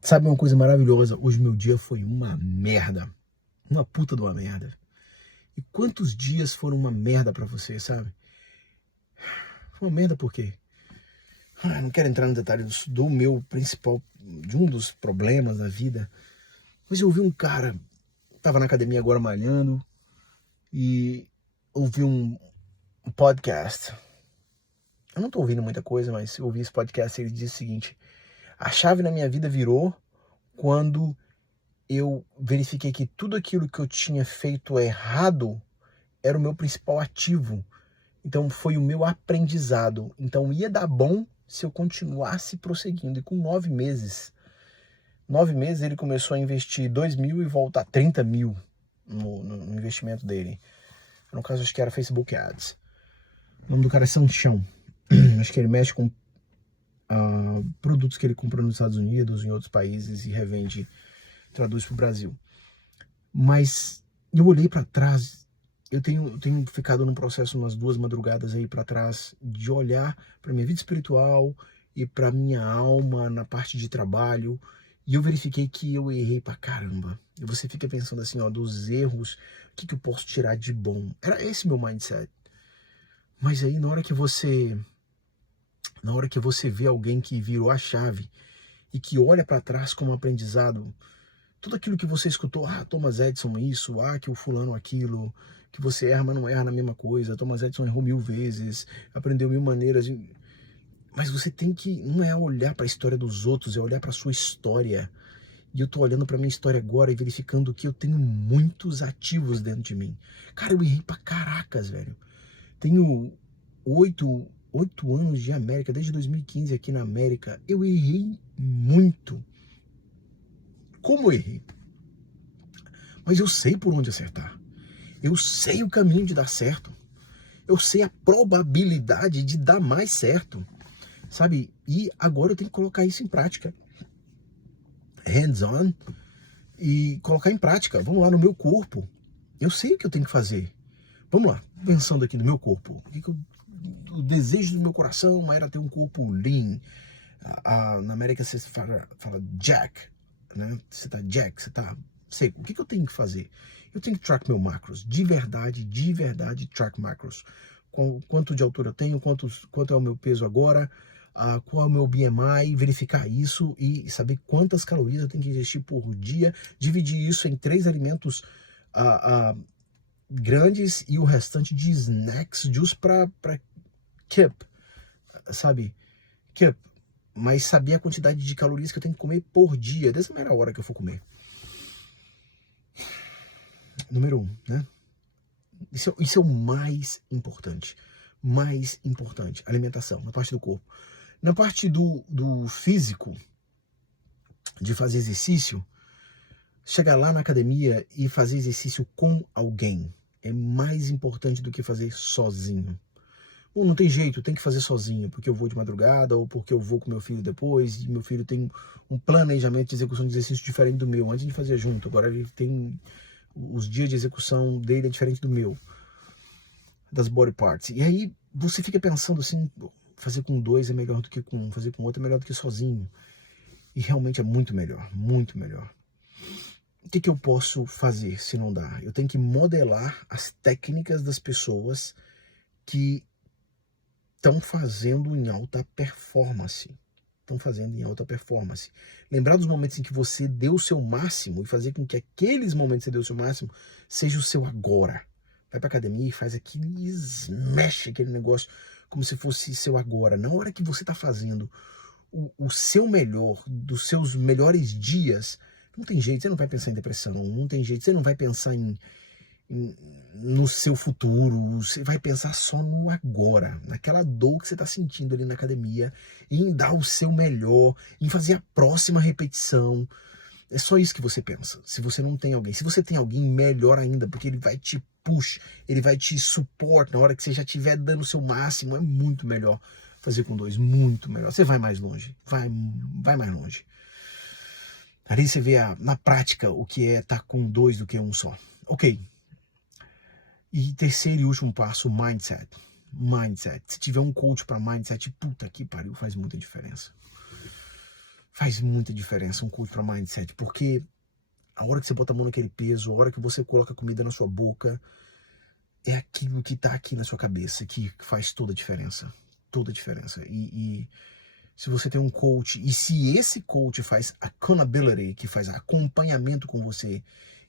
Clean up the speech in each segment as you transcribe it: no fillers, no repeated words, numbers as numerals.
Sabe uma coisa maravilhosa? Hoje meu dia foi uma merda. Uma puta de uma merda. E quantos dias foram uma merda pra você, sabe? Foi uma merda por quê? Não quero entrar no detalhe do meu principal, de um dos problemas da vida. Mas eu ouvi um cara, tava na academia agora malhando, e ouvi um podcast. Eu não tô ouvindo muita coisa, mas eu ouvi esse podcast e ele disse o seguinte: a chave na minha vida virou quando eu verifiquei que tudo aquilo que eu tinha feito errado era o meu principal ativo. Então foi o meu aprendizado. Então ia dar bom se eu continuasse prosseguindo. E com 9 meses ele começou a investir 2 mil e voltar 30 mil no investimento dele. No caso, acho que era Facebook Ads. O nome do cara é Sanchão. Acho que ele mexe com produtos que ele comprou nos Estados Unidos, em outros países e revende, traduz para o Brasil. Mas eu olhei para trás, eu tenho ficado num processo umas 2 madrugadas aí para trás de olhar para minha vida espiritual e para minha alma na parte de trabalho, e eu verifiquei que eu errei pra caramba. E você fica pensando assim, ó, dos erros, o que eu posso tirar de bom? Era esse meu mindset. Mas aí na hora que você vê alguém que virou a chave e que olha para trás como aprendizado, tudo aquilo que você escutou, Thomas Edison isso, que o fulano aquilo, que você erra, mas não erra na mesma coisa, Thomas Edison errou 1000 vezes, aprendeu 1000 maneiras, mas você tem que, não é olhar para a história dos outros, é olhar para a sua história. E eu tô olhando para minha história agora e verificando que eu tenho muitos ativos dentro de mim. Cara, eu errei pra caracas, velho. Tenho 8 anos de América, desde 2015 aqui na América. Eu errei muito. Como eu errei? Mas eu sei por onde acertar. Eu sei o caminho de dar certo. Eu sei a probabilidade de dar mais certo. Sabe? E agora eu tenho que colocar isso em prática. Hands-on. E colocar em prática. Vamos lá, no meu corpo. Eu sei o que eu tenho que fazer. Vamos lá, pensando aqui no meu corpo. O desejo do meu coração era ter um corpo lean. Na América você fala jack, né? Você tá jack, você tá seco. O que eu tenho que fazer? Eu tenho que track meu macros. De verdade, track macros. Quanto de altura eu tenho, quanto é o meu peso agora, qual é o meu BMI, verificar isso e saber quantas calorias eu tenho que investir por dia, dividir isso em 3 alimentos grandes e o restante de snacks just para keep, sabe? Keep. Mas saber a quantidade de calorias que eu tenho que comer por dia, dessa primeira hora que eu for comer. Número 1, né? Isso é o mais importante. Mais importante. Alimentação, na parte do corpo. Na parte do físico, de fazer exercício, chegar lá na academia e fazer exercício com alguém é mais importante do que fazer sozinho. Não tem jeito, tem que fazer sozinho, porque eu vou de madrugada ou porque eu vou com meu filho depois, e meu filho tem um planejamento de execução de exercício diferente do meu. Antes de fazer junto, agora ele tem os dias de execução dele é diferente do meu, das body parts. E aí você fica pensando assim, fazer com 2 é melhor do que com um, fazer com outro é melhor do que sozinho. E realmente é muito melhor, muito melhor. O que eu posso fazer se não dá? Eu tenho que modelar as técnicas das pessoas que estão fazendo em alta performance. Estão fazendo em alta performance. Lembrar dos momentos em que você deu o seu máximo e fazer com que aqueles momentos que você deu o seu máximo seja o seu agora. Vai pra academia e faz aquele smash, aquele negócio como se fosse seu agora. Na hora que você tá fazendo o seu melhor, dos seus melhores dias, não tem jeito, você não vai pensar em depressão, não tem jeito, você não vai pensar no seu futuro, você vai pensar só no agora, naquela dor que você está sentindo ali na academia, em dar o seu melhor, em fazer a próxima repetição. É só isso que você pensa. Se você não tem alguém, se você tem alguém, melhor ainda, porque ele vai te push, ele vai te support na hora que você já estiver dando o seu máximo, é muito melhor fazer com 2, muito melhor. Você vai mais longe, vai mais longe. Ali você vê na prática o que é estar com 2 do que um só. Ok. E terceiro e último passo, mindset. Mindset. Se tiver um coach para mindset, puta que pariu, faz muita diferença. Faz muita diferença um coach para mindset, porque a hora que você bota a mão naquele peso, a hora que você coloca a comida na sua boca, é aquilo que tá aqui na sua cabeça que faz toda a diferença. Toda a diferença. E se você tem um coach, e se esse coach faz accountability, que faz acompanhamento com você,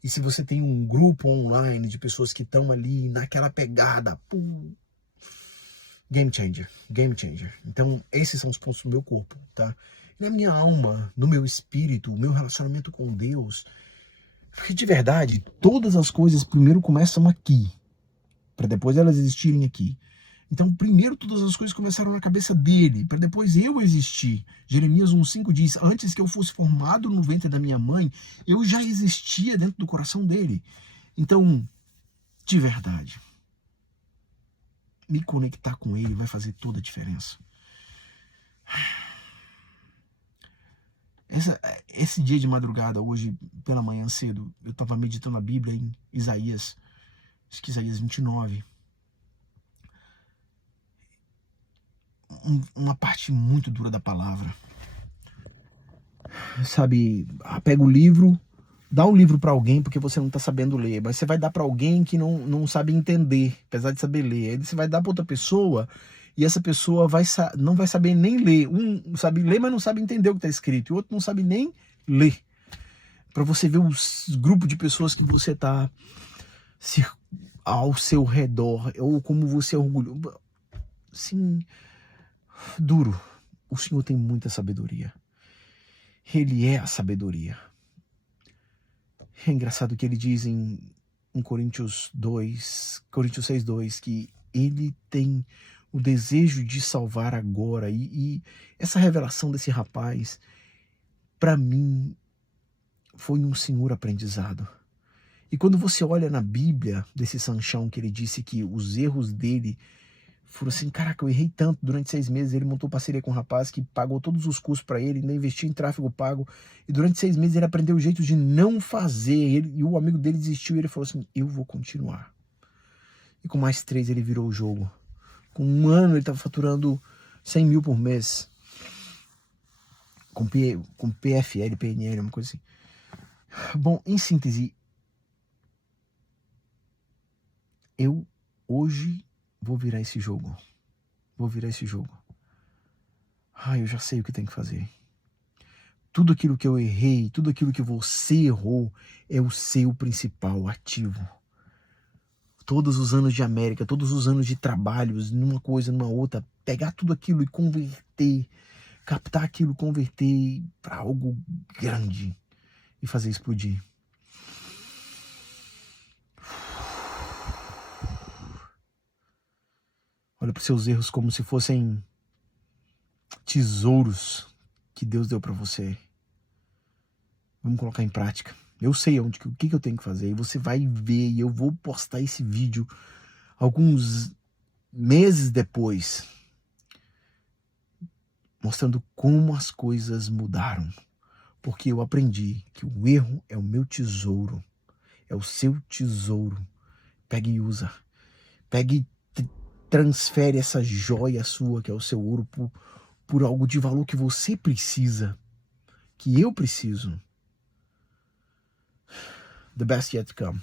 e se você tem um grupo online de pessoas que estão ali naquela pegada, pum, game changer, game changer. Então, esses são os pontos do meu corpo, tá? Na minha alma, no meu espírito, o meu relacionamento com Deus, porque de verdade, todas as coisas primeiro começam aqui, para depois elas existirem aqui. Então, primeiro todas as coisas começaram na cabeça dele, para depois eu existir. Jeremias 1,5 diz, antes que eu fosse formado no ventre da minha mãe, eu já existia dentro do coração dele. Então, de verdade, me conectar com ele vai fazer toda a diferença. Esse dia de madrugada, hoje pela manhã cedo, eu estava meditando a Bíblia em Isaías, acho que Isaías 29. Uma parte muito dura da palavra. Sabe, pega o livro, dá o livro para alguém porque você não está sabendo ler, mas você vai dar para alguém que não sabe entender, apesar de saber ler. Aí você vai dar para outra pessoa e essa pessoa não vai saber nem ler. Um sabe ler, mas não sabe entender o que está escrito, e o outro não sabe nem ler. Para você ver os grupos de pessoas que você está ao seu redor, ou como você é orgulhoso. Sim, duro. O Senhor tem muita sabedoria. Ele é a sabedoria. É engraçado que ele diz em Coríntios 6:2, que ele tem o desejo de salvar agora. E essa revelação desse rapaz, para mim, foi um senhor aprendizado. E quando você olha na Bíblia desse Sanchão, que ele disse que os erros dele foram assim, caraca, eu errei tanto durante 6 meses. Ele montou parceria com um rapaz que pagou todos os custos para ele, ainda investiu em tráfego pago. E durante 6 meses ele aprendeu o jeito de não fazer. E o amigo dele desistiu e ele falou assim, eu vou continuar. E com mais 3 ele virou o jogo. Com 1 ano ele estava faturando 100 mil por mês. Com PFL, PNL, uma coisa assim. Bom, em síntese, eu hoje vou virar esse jogo. Eu já sei o que tem que fazer. Tudo aquilo que eu errei, tudo aquilo que você errou, é o seu principal ativo. Todos os anos de América, todos os anos de trabalhos, numa coisa, numa outra, pegar tudo aquilo e converter, captar aquilo, converter para algo grande e fazer explodir. Olha para os seus erros como se fossem tesouros que Deus deu para você. Vamos colocar em prática. Eu sei o que eu tenho que fazer. E você vai ver, e eu vou postar esse vídeo alguns meses depois, mostrando como as coisas mudaram. Porque eu aprendi que o erro é o meu tesouro. É o seu tesouro. Pegue e usa. Pegue e transfere essa joia sua, que é o seu ouro, por algo de valor que você precisa. Que eu preciso. The best yet to come.